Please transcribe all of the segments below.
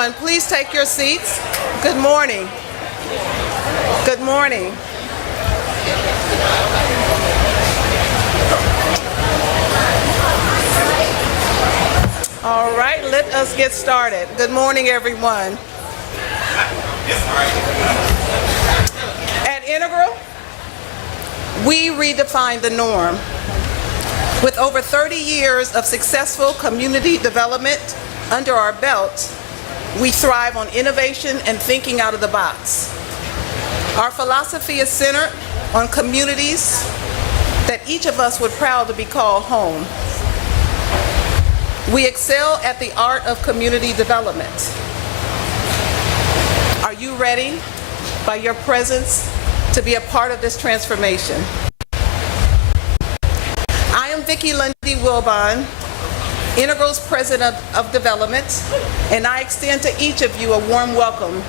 everyone, please take your seats. Good morning. Good morning. All right, let us get started. Good morning, everyone. At Integral, we redefine the norm. With over 30 years of successful community development under our belt, we thrive on innovation and thinking out of the box. Our philosophy is centered on communities that each of us would proudly call home. We excel at the art of community development. Are you ready, by your presence, to be a part of this transformation? I am Vicki Lundy Wilbon, Integral's President of Development, and I extend to each of you a warm welcome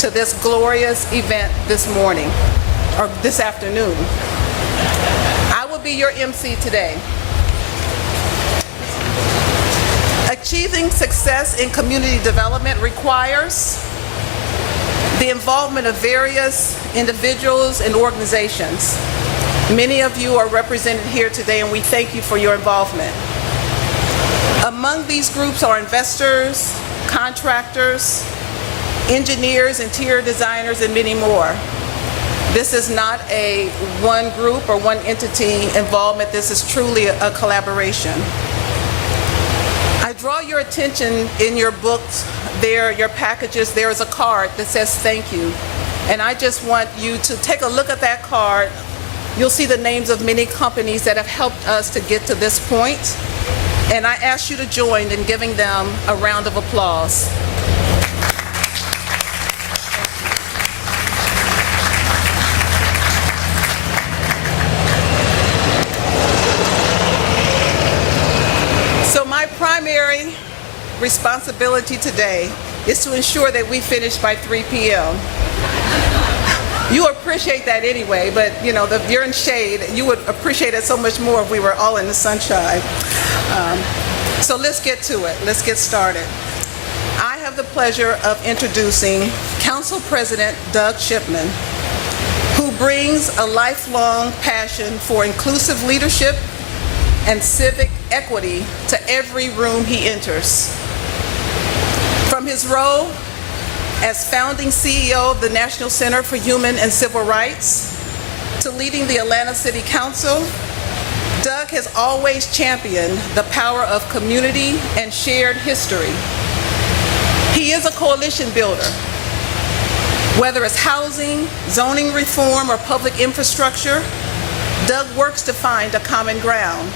to this glorious event this morning, or this afternoon. I will be your MC today. Achieving success in community development requires the involvement of various individuals and organizations. Many of you are represented here today, and we thank you for your involvement. Among these groups are investors, contractors, engineers, interior designers, and many more. This is not a one group or one entity involvement. This is truly a collaboration. I draw your attention in your books, your packages, there is a card that says thank you. And I just want you to take a look at that card. You'll see the names of many companies that have helped us to get to this point. And I ask you to join in giving them a round of applause. So my primary responsibility today is to ensure that we finish by 3 p.m. You appreciate that anyway, but you know, if you're in shade, you would appreciate it so much more if we were all in the sunshine. So let's get to it. Let's get started. I have the pleasure of introducing Council President Doug Shipman, who brings a lifelong passion for inclusive leadership and civic equity to every room he enters. From his role as founding CEO of the National Center for Human and Civil Rights to leading the Atlanta City Council, Doug has always championed the power of community and shared history. He is a coalition builder. Whether it's housing, zoning reform, or public infrastructure, Doug works to find a common ground.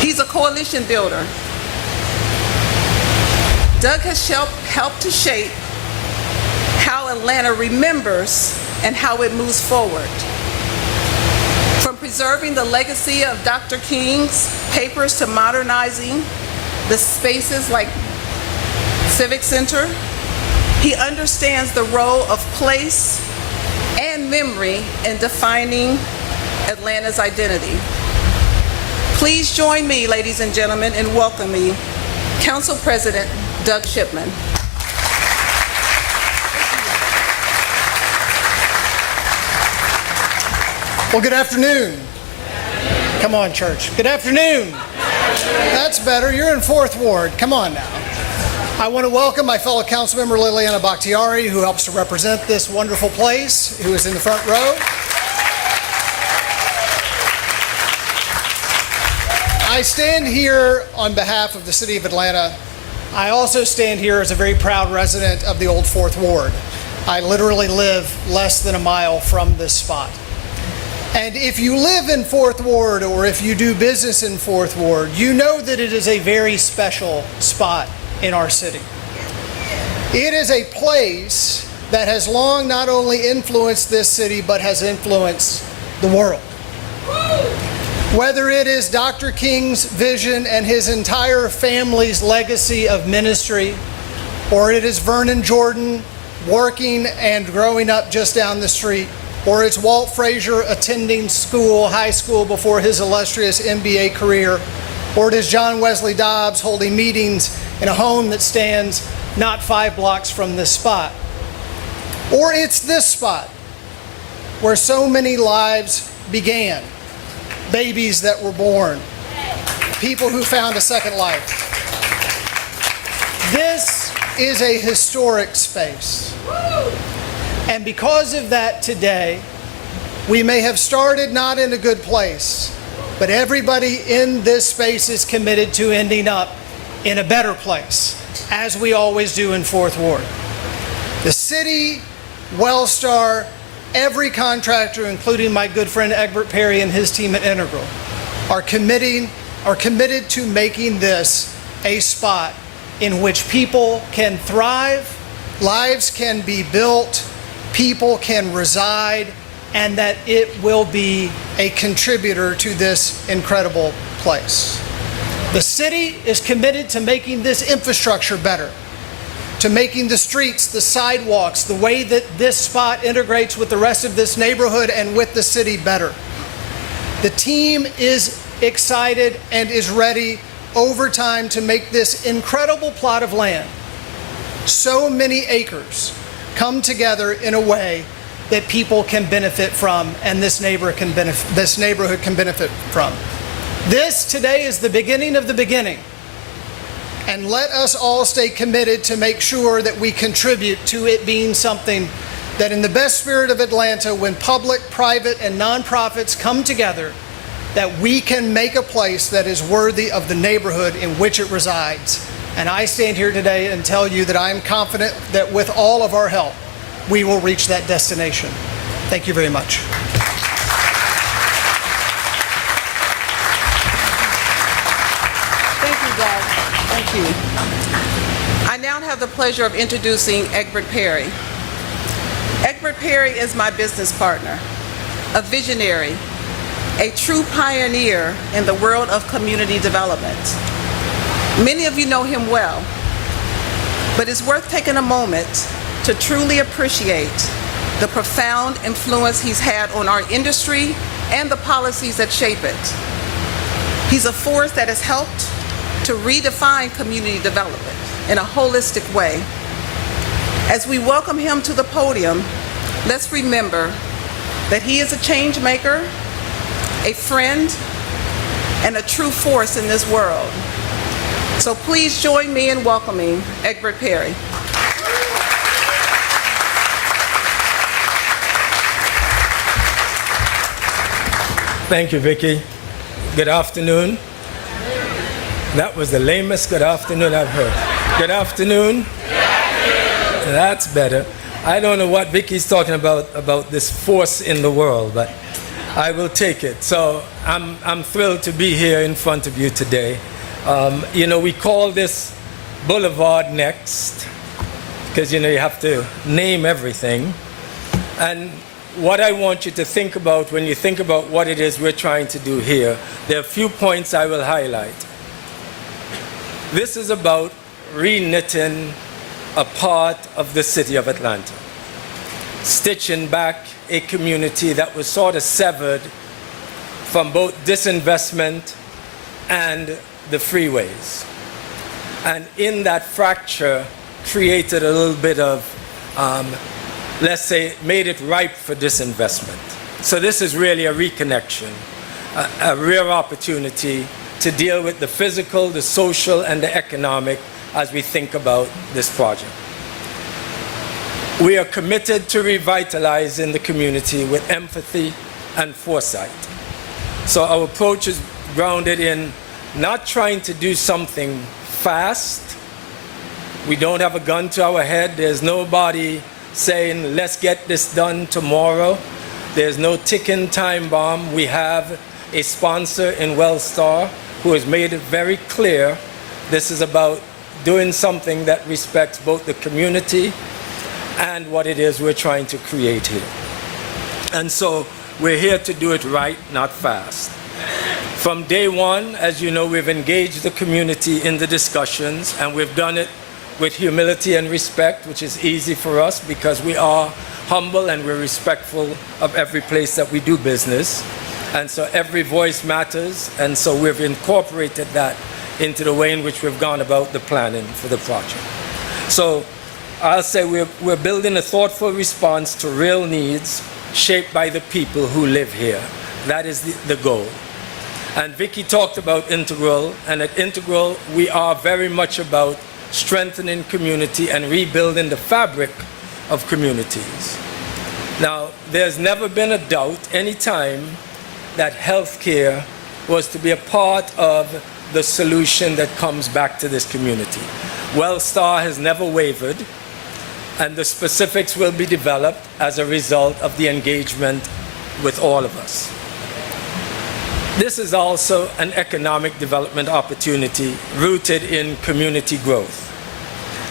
He's a coalition builder. Doug has helped to shape how Atlanta remembers and how it moves forward. From preserving the legacy of Dr. King's papers to modernizing the spaces like Civic Center, he understands the role of place and memory in defining Atlanta's identity. Please join me, ladies and gentlemen, in welcoming Council President Doug Shipman. Well, good afternoon. Come on, church. Good afternoon. That's better. You're in 4th Ward. Come on now. I want to welcome my fellow council member Liliana Bakhtiari, who helps to represent this wonderful place, who is in the front row. I stand here on behalf of the City of Atlanta. I also stand here as a very proud resident of the old 4th Ward. I literally live less than a mile from this spot. And if you live in 4th Ward or if you do business in 4th Ward, you know that it is a very special spot in our city. It is a place that has long not only influenced this city, but has influenced the world. Whether it is Dr. King's vision and his entire family's legacy of ministry, or it is Vernon Jordan working and growing up just down the street, or it's Walt Frazier attending high school before his illustrious MBA career, Or it is John Wesley Dobbs holding meetings in a home that stands not 5 blocks from this spot. Or it's this spot where so many lives began, babies that were born, people who found a second life. This is a historic space. And because of that today, we may have started not in a good place, but everybody in this space is committed to ending up in a better place, as we always do in Fourth Ward. The city, Wellstar, every contractor, including my good friend Egbert Perry and his team at Integral, are committed to making this a spot in which people can thrive, lives can be built, people can reside, and that it will be a contributor to this incredible place. The city is committed to making this infrastructure better, to making the streets, the sidewalks, the way that this spot integrates with the rest of this neighborhood and with the city better. The team is excited and is ready over time to make this incredible plot of land, so many acres, come together in a way that people can benefit from and this neighborhood can benefit from. This today is the beginning of the beginning. And let us all stay committed to make sure that we contribute to it being something that, in the best spirit of Atlanta, when public, private, and nonprofits come together, that we can make a place that is worthy of the neighborhood in which it resides. And I stand here today and tell you that I am confident that with all of our help, we will reach that destination. Thank you very much. Thank you, Doug. Thank you. I now have the pleasure of introducing Egbert Perry. Egbert Perry is my business partner, a visionary, a true pioneer in the world of community development. Many of you know him well, but it's worth taking a moment to truly appreciate the profound influence he's had on our industry and the policies that shape it. He's a force that has helped to redefine community development in a holistic way. As we welcome him to the podium, let's remember that he is a change maker, a friend, and a true force in this world. So please join me in welcoming Egbert Perry. Thank you, Vicki. Good afternoon. That was the lamest good afternoon I've heard. Good afternoon. That's better. I don't know what Vicki's talking about this force in the world, but I will take it. So I'm thrilled to be here in front of you today. We call this Boulevard Next because, you have to name everything. And what I want you to think about when you think about what it is we're trying to do here, there are a few points I will highlight. This is about reknitting a part of the city of Atlanta, stitching back a community that was sort of severed from both disinvestment and the freeways. And in that fracture, created a little bit of let's say, made it ripe for disinvestment. So this is really a reconnection, a rare opportunity to deal with the physical, the social, and the economic as we think about this project. We are committed to revitalizing the community with empathy and foresight. So our approach is grounded in not trying to do something fast. We don't have a gun to our head. There's nobody saying, let's get this done tomorrow. There's no ticking time bomb. We have a sponsor in Wellstar who has made it very clear this is about doing something that respects both the community and what it is we're trying to create here. And so we're here to do it right, not fast. From day one, as you know, we've engaged the community in the discussions, and we've done it with humility and respect, which is easy for us because we are humble and we're respectful of every place that we do business. And so every voice matters, and so we've incorporated that into the way in which we've gone about the planning for the project. So I'll say we're building a thoughtful response to real needs shaped by the people who live here. That is the goal. And Vicky talked about Integral, and at Integral we are very much about strengthening community and rebuilding the fabric of communities. Now, there's never been a doubt any time that healthcare was to be a part of the solution that comes back to this community. WellStar has never wavered, and the specifics will be developed as a result of the engagement with all of us. This is also an economic development opportunity rooted in community growth.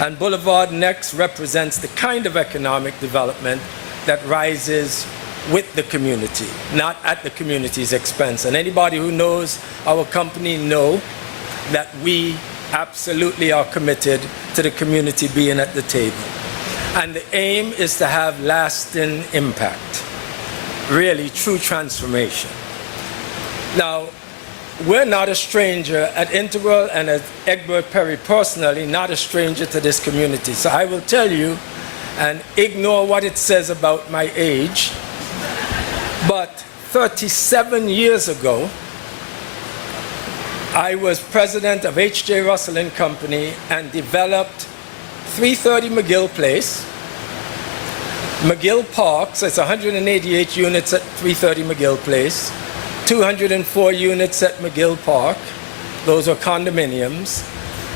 And Boulevard Next represents the kind of economic development that rises with the community, not at the community's expense. And anybody who knows our company know that we absolutely are committed to the community being at the table. And the aim is to have lasting impact, really true transformation. Now, we're not a stranger at Integral, and at Egbert Perry personally, not a stranger to this community. So I will tell you, and ignore what it says about my age, but 37 years ago, I was president of H.J. Russell & Company and developed 330 McGill Place, McGill Park, so it's 188 units at 330 McGill Place, 204 units at McGill Park, those are condominiums,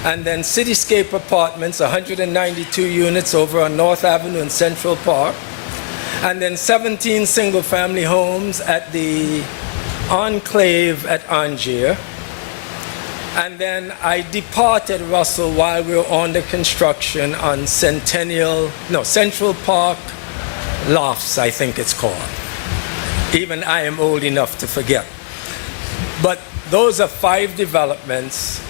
and then Cityscape Apartments, 192 units over on North Avenue in Central Park, and then 17 single-family homes at the Enclave at Angier. And then I departed Russell while we were under construction on Central Park Lofts, I think it's called. Even I am old enough to forget. But those are 5 developments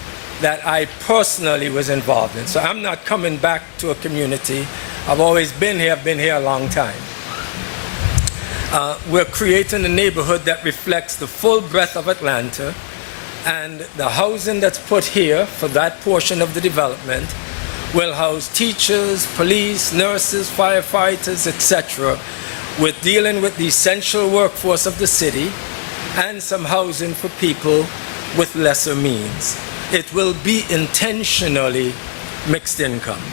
that I personally was involved in. So I'm not coming back to a community. I've always been here, I've been here a long time. We're creating a neighborhood that reflects the full breadth of Atlanta, and the housing that's put here for that portion of the development will house teachers, police, nurses, firefighters, etc., with dealing with the essential workforce of the city and some housing for people with lesser means. It will be intentionally mixed income,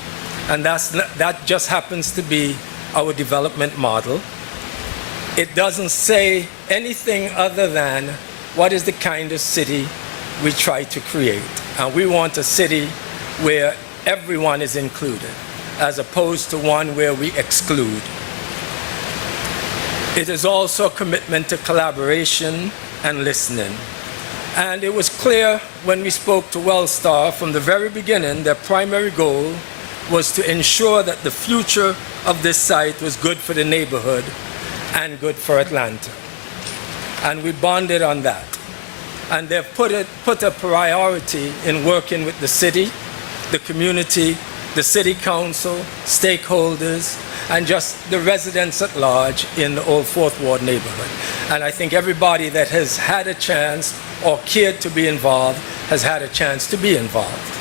and that just happens to be our development model. It doesn't say anything other than what is the kind of city we try to create. And we want a city where everyone is included, as opposed to one where we exclude. It is also a commitment to collaboration and listening. And it was clear when we spoke to WellStar from the very beginning, their primary goal was to ensure that the future of this site was good for the neighborhood and good for Atlanta. And we bonded on that. And they've put a priority in working with the city, the community, the city council, stakeholders, and just the residents at large in the Old Fourth Ward neighborhood. And I think everybody that has had a chance or cared to be involved has had a chance to be involved.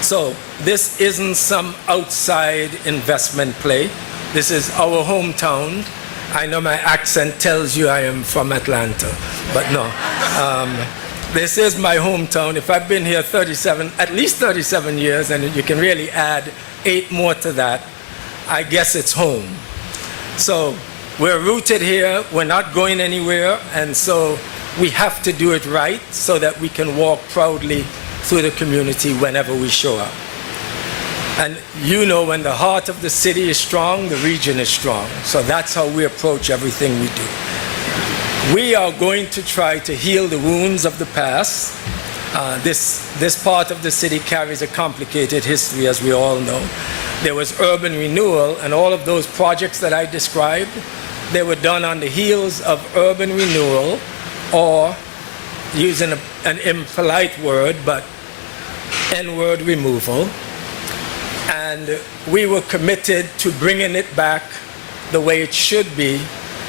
So this isn't some outside investment play. This is our hometown. I know my accent tells you I am from Atlanta, but no. This is my hometown. If I've been here at least 37 years, and you can really add 8 more to that, I guess it's home. So we're rooted here, we're not going anywhere, and so we have to do it right so that we can walk proudly through the community whenever we show up. And you know, when the heart of the city is strong, the region is strong. So that's how we approach everything we do. We are going to try to heal the wounds of the past. This part of the city carries a complicated history, as we all know. There was urban renewal, and all of those projects that I described, they were done on the heels of urban renewal, or using an impolite word, but N-word removal. And we were committed to bringing it back the way it should be,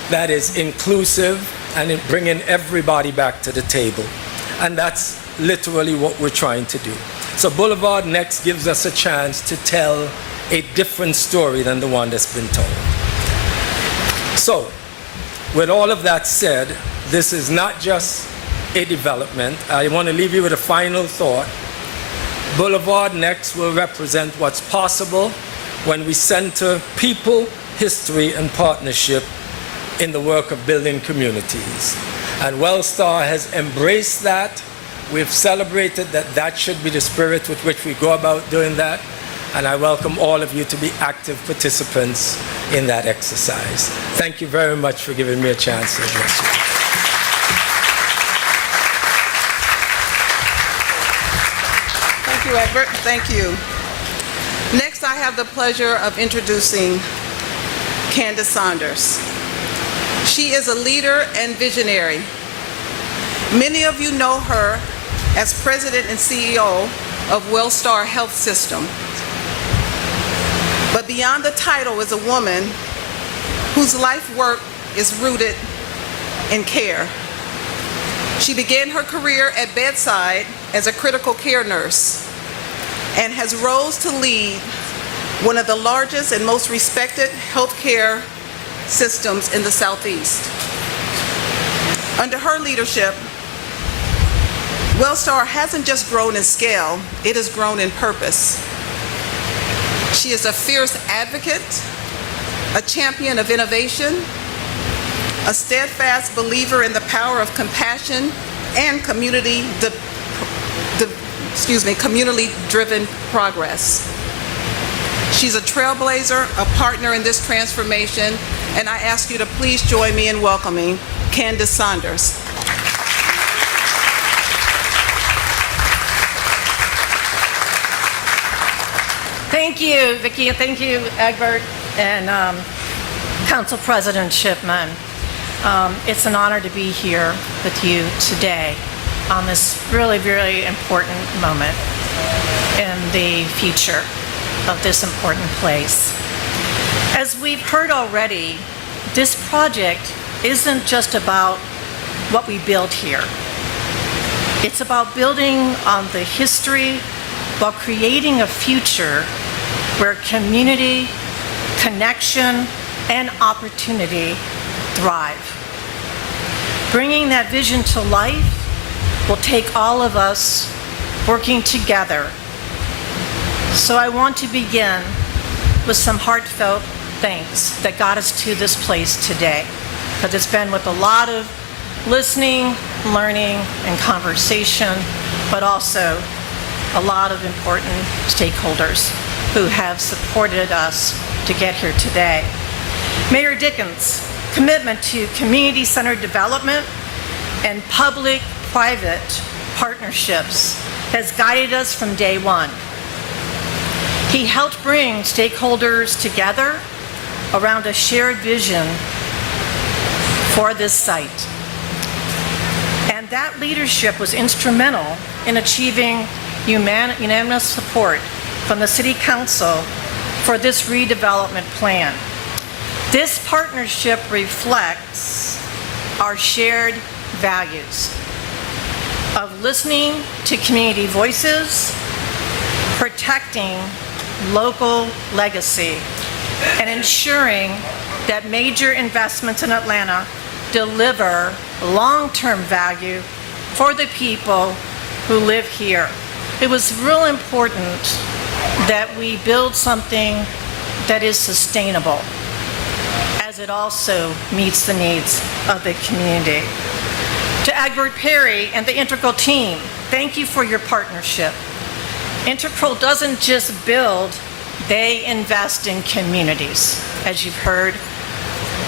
that is inclusive, and in bringing everybody back to the table. And that's literally what we're trying to do. So Boulevard Next gives us a chance to tell a different story than the one that's been told. So, with all of that said, this is not just a development. I want to leave you with a final thought. Boulevard Next will represent what's possible when we center people, history, and partnership in the work of building communities. And Wellstar has embraced that. We've celebrated that that should be the spirit with which we go about doing that. And I welcome all of you to be active participants in that exercise. Thank you very much for giving me a chance to address you. Thank you, Edward. Thank you. Next, I have the pleasure of introducing Candace Saunders. She is a leader and visionary. Many of you know her as President and CEO of Wellstar Health System. But beyond the title is a woman whose life work is rooted in care. She began her career at bedside as a critical care nurse and has rose to lead one of the largest and most respected healthcare systems in the Southeast. Under her leadership, Wellstar hasn't just grown in scale, it has grown in purpose. She is a fierce advocate, a champion of innovation, a steadfast believer in the power of compassion and community-driven progress. She's a trailblazer, a partner in this transformation, and I ask you to please join me in welcoming Candace Saunders. Thank you, Vicki, and thank you, Egbert, and Council President Shipman. It's an honor to be here with you today on this really, really important moment in the future of this important place. As we've heard already, this project isn't just about what we build here. It's about building on the history while creating a future where community, connection, and opportunity thrive. Bringing that vision to life will take all of us working together. So I want to begin with some heartfelt thanks that got us to this place today, because it's been with a lot of listening, learning, and conversation, but also a lot of important stakeholders who have supported us to get here today. Mayor Dickens' commitment to community-centered development and public-private partnerships has guided us from day one. He helped bring stakeholders together around a shared vision for this site. And that leadership was instrumental in achieving unanimous support from the City Council for this redevelopment plan. This partnership reflects our shared values of listening to community voices, protecting local legacy, and ensuring that major investments in Atlanta deliver long-term value for the people who live here. It was real important that we build something that is sustainable, as it also meets the needs of the community. To Egbert Perry and the Integral team, thank you for your partnership. Integral doesn't just build, they invest in communities, as you've heard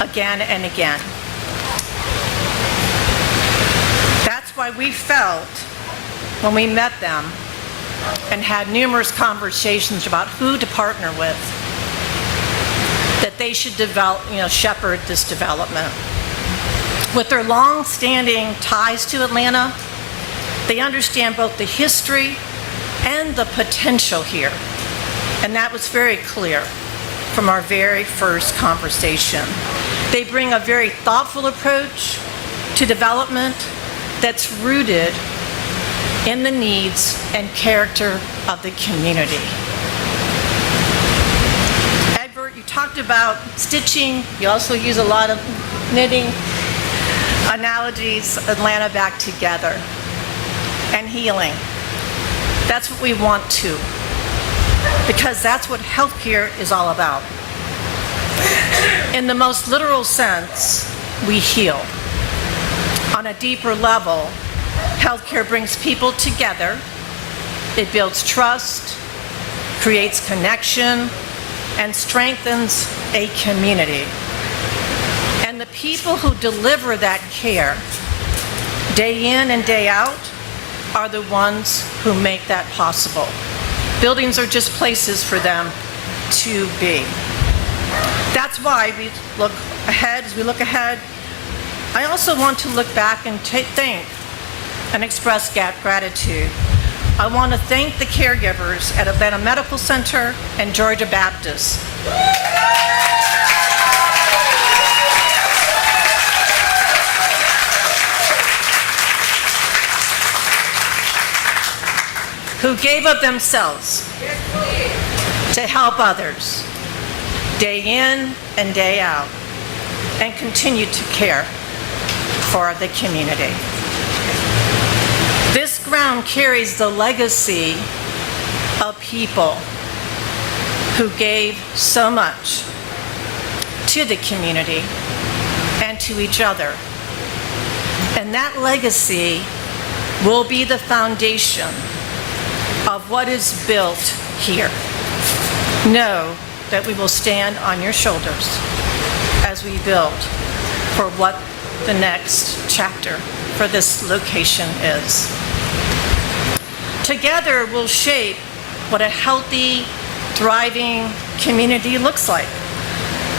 again and again. That's why we felt, when we met them and had numerous conversations about who to partner with, that they should shepherd this development. With their long-standing ties to Atlanta, they understand both the history and the potential here. And that was very clear from our very first conversation. They bring a very thoughtful approach to development that's rooted in the needs and character of the community. Egbert, you talked about stitching. You also use a lot of knitting analogies, Atlanta back together, and healing. That's what we want to, because that's what healthcare is all about. In the most literal sense, we heal. On a deeper level, healthcare brings people together. It builds trust, creates connection, and strengthens a community. And the people who deliver that care, day in and day out, are the ones who make that possible. Buildings are just places for them to be. That's why we look ahead. As we look ahead, I also want to look back and thank and express gratitude. I want to thank the caregivers at Atlanta Medical Center and Georgia Baptist. Who gave of themselves to help others day in and day out, and continue to care for the community. This ground carries the legacy of people who gave so much to the community and to each other. And that legacy will be the foundation of what is built here. Know that we will stand on your shoulders as we build for what the next chapter for this location is. Together, we'll shape what a healthy, thriving community looks like.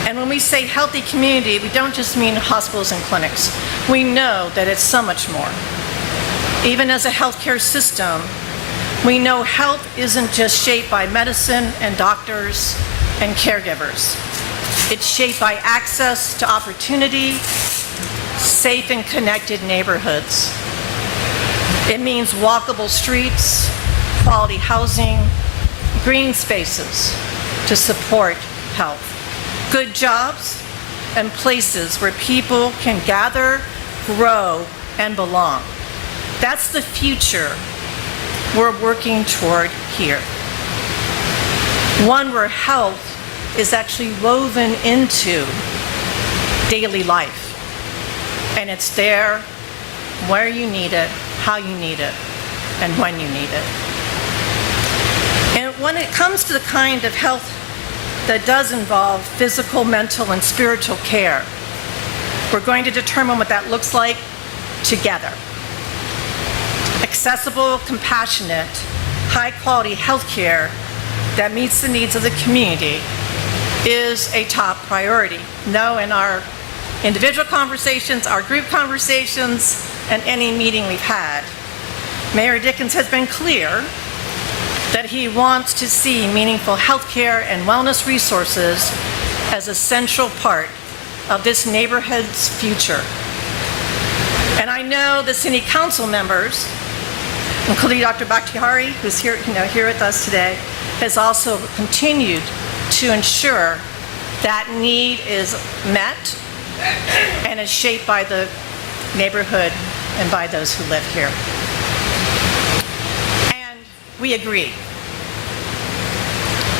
And when we say healthy community, we don't just mean hospitals and clinics. We know that it's so much more. Even as a healthcare system, we know health isn't just shaped by medicine and doctors and caregivers. It's shaped by access to opportunity, safe and connected neighborhoods. It means walkable streets, quality housing, green spaces to support health, good jobs, and places where people can gather, grow, and belong. That's the future we're working toward here. One where health is actually woven into daily life. And it's there where you need it, how you need it, and when you need it. And when it comes to the kind of health that does involve physical, mental, and spiritual care, we're going to determine what that looks like together. Accessible, compassionate, high-quality health care that meets the needs of the community is a top priority. No, in our individual conversations, our group conversations, and any meeting we've had, Mayor Dickens has been clear that he wants to see meaningful health care and wellness resources as a central part of this neighborhood's future. And I know the city council members, including Dr. Bakhtiari, who's here with us today, has also continued to ensure that need is met and is shaped by the neighborhood and by those who live here. And we agree.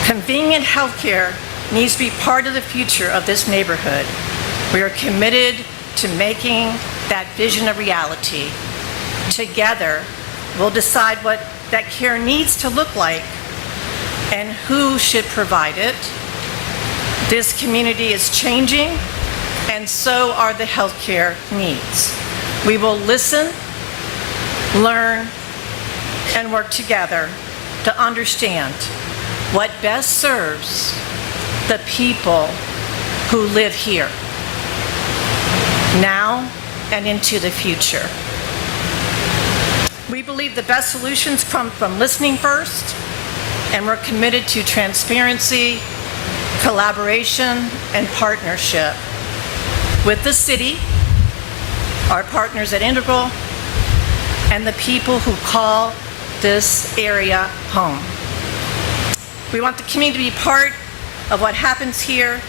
Convenient healthcare needs to be part of the future of this neighborhood. We are committed to making that vision a reality. Together, we'll decide what that care needs to look like and who should provide it. This community is changing, and so are the healthcare needs. We will listen, learn, and work together to understand what best serves the people who live here, now and into the future. We believe the best solutions come from listening first, and we're committed to transparency, collaboration, and partnership with the city, our partners at Integral, and the people who call this area home. We want the community to be part of what happens here,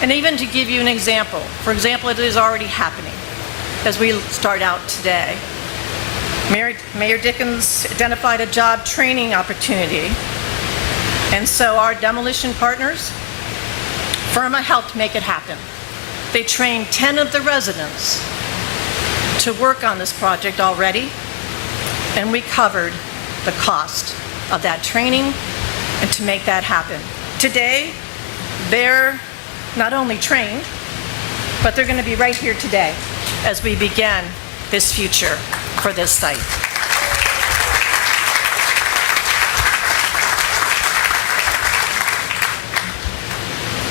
and even to give you an example. For example, it is already happening as we start out today. Mayor Dickens identified a job training opportunity, and so our demolition partners, Firma, helped make it happen. They trained 10 of the residents to work on this project already, and we covered the cost of that training and to make that happen. Today, they're not only trained, but they're going to be right here today as we begin this future for this site.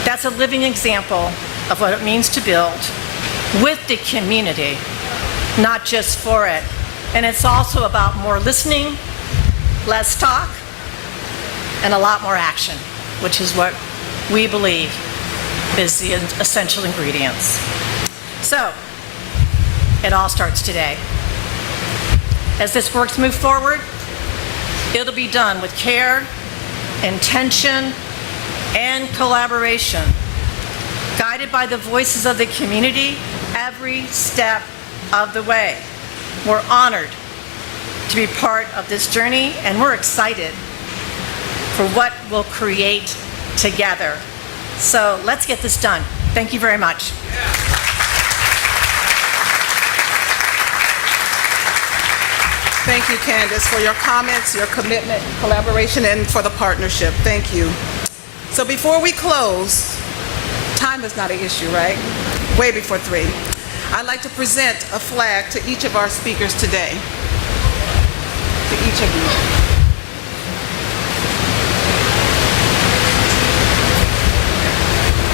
That's a living example of what it means to build with the community, not just for it. And it's also about more listening, less talk, and a lot more action, which is what we believe is the essential ingredients. So, it all starts today. As this work moves forward, it'll be done with care, intention, and collaboration, guided by the voices of the community every step of the way. We're honored to be part of this journey, and we're excited for what we'll create together. So let's get this done. Thank you very much. Thank you, Candace, for your comments, your commitment, collaboration, and for the partnership. Thank you. So before we close, time is not an issue, right? Way before 3. I'd like to present a flag to each of our speakers today. To each of you.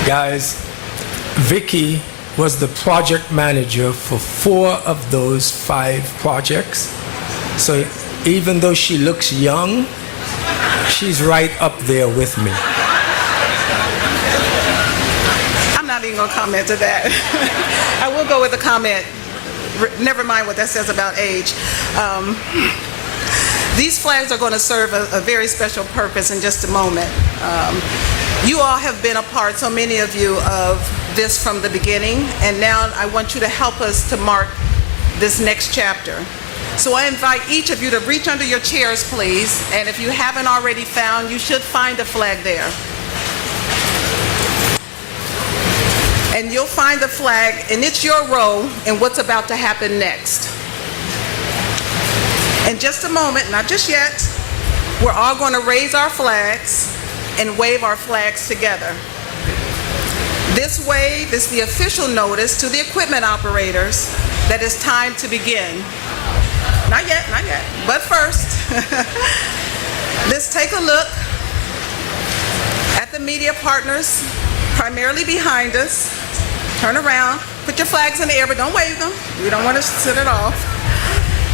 Guys, Vicky was the project manager for 4 of those 5 projects. So even though she looks young, she's right up there with me. I'm not even going to comment to that. I will go with a comment. Never mind what that says about age. These flags are going to serve a very special purpose in just a moment. You all have been a part, so many of you, of this from the beginning, and now I want you to help us to mark this next chapter. So I invite each of you to reach under your chairs, please, and if you haven't already found, you should find a flag there. And you'll find the flag, and it's your role in what's about to happen next. In just a moment, not just yet, we're all going to raise our flags and wave our flags together. This wave is the official notice to the equipment operators that it's time to begin. Not yet, not yet. But first, let's take a look at the media partners, primarily behind us. Turn around, put your flags in the air, but don't wave them. We don't want to sit it off.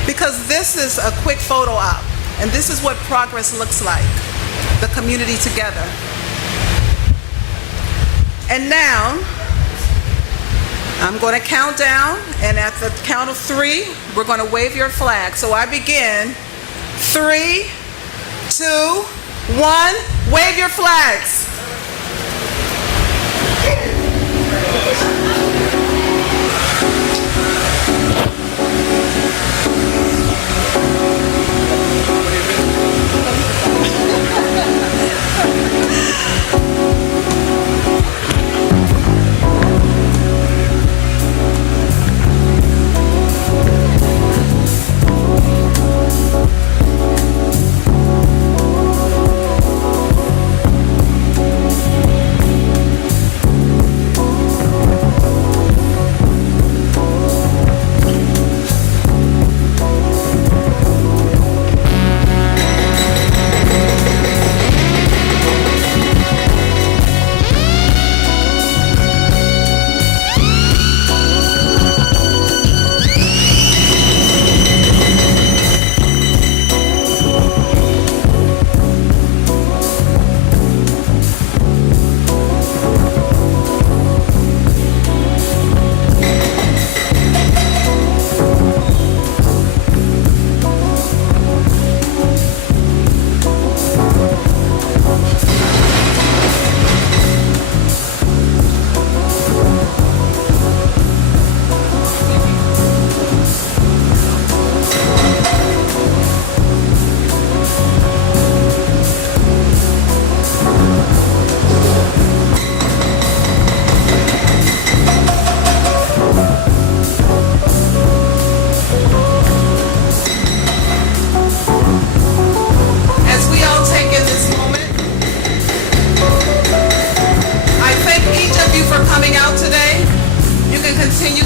Because this is a quick photo op, and this is what progress looks like, the community together. And now, I'm going to count down, and at the count of 3, we're going to wave your flag. So I begin. 3, 2, 1, wave your flags.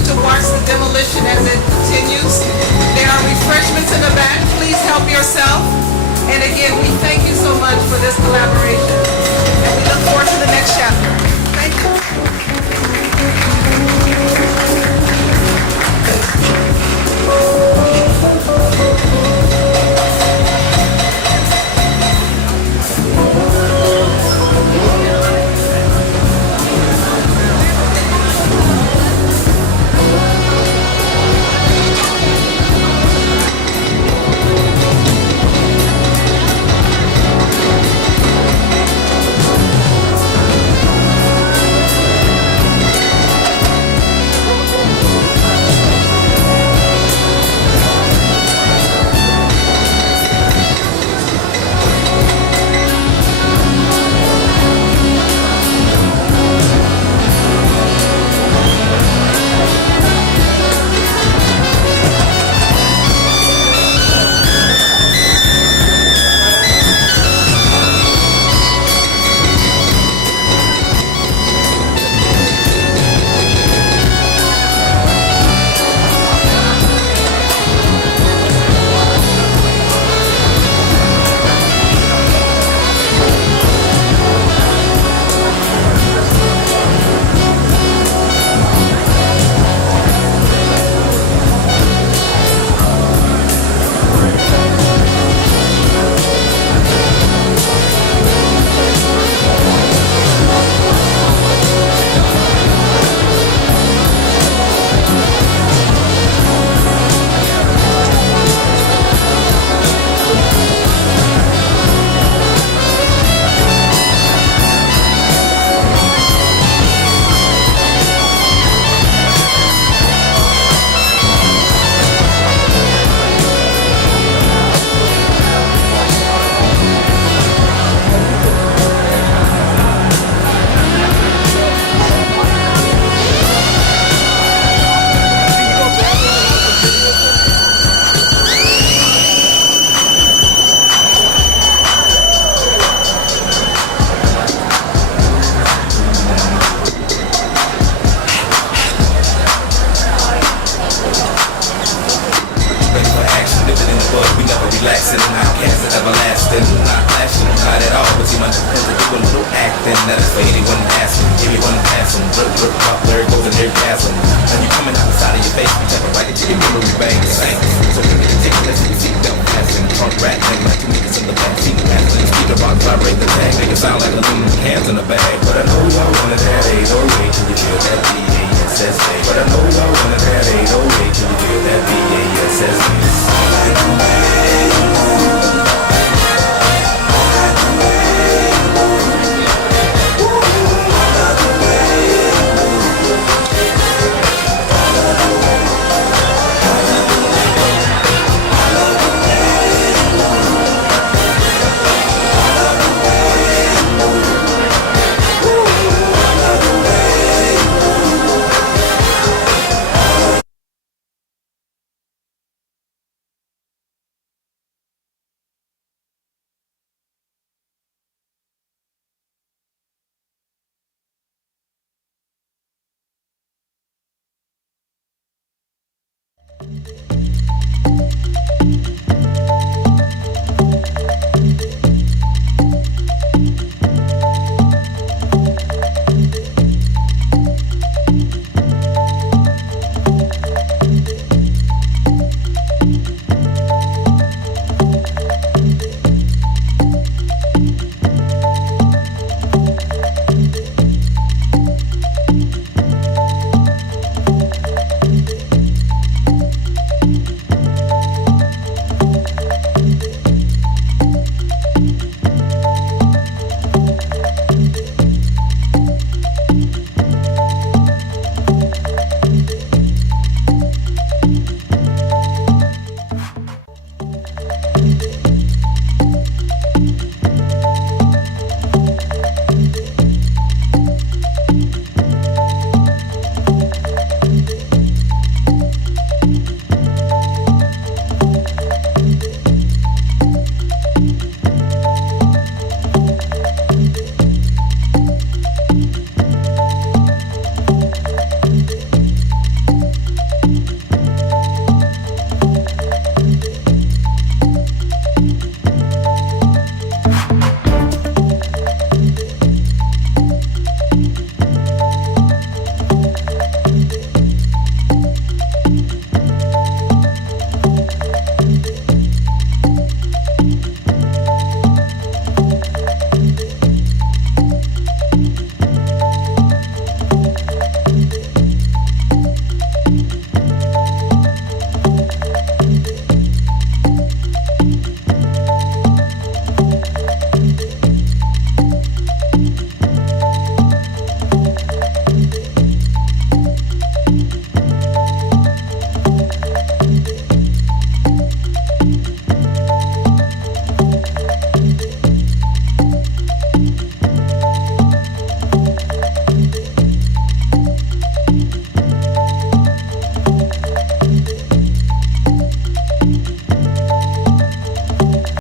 to watch the demolition as it continues. There are refreshments in the back. Please help yourself. And again, we thank you so much for this collaboration. And we look forward to the next chapter. Thank you. Relaxing, outcast and everlasting. Not flashing, not at all, but you might depend to do a little acting. That is for anyone asking, anyone passing. Look, pop, there it goes and there gasm. And you coming out the side of your face, you tap it right into your memory bank. Same. So when you take it, let your seat down, passing. Trunk rattling like 2 niggas in the back seat, passing. Speaker box, vibrate the tag, make it sound like aluminum cans in the bag. But I know y'all wanted that 808 till you feel that DASSA. But I know y'all wanted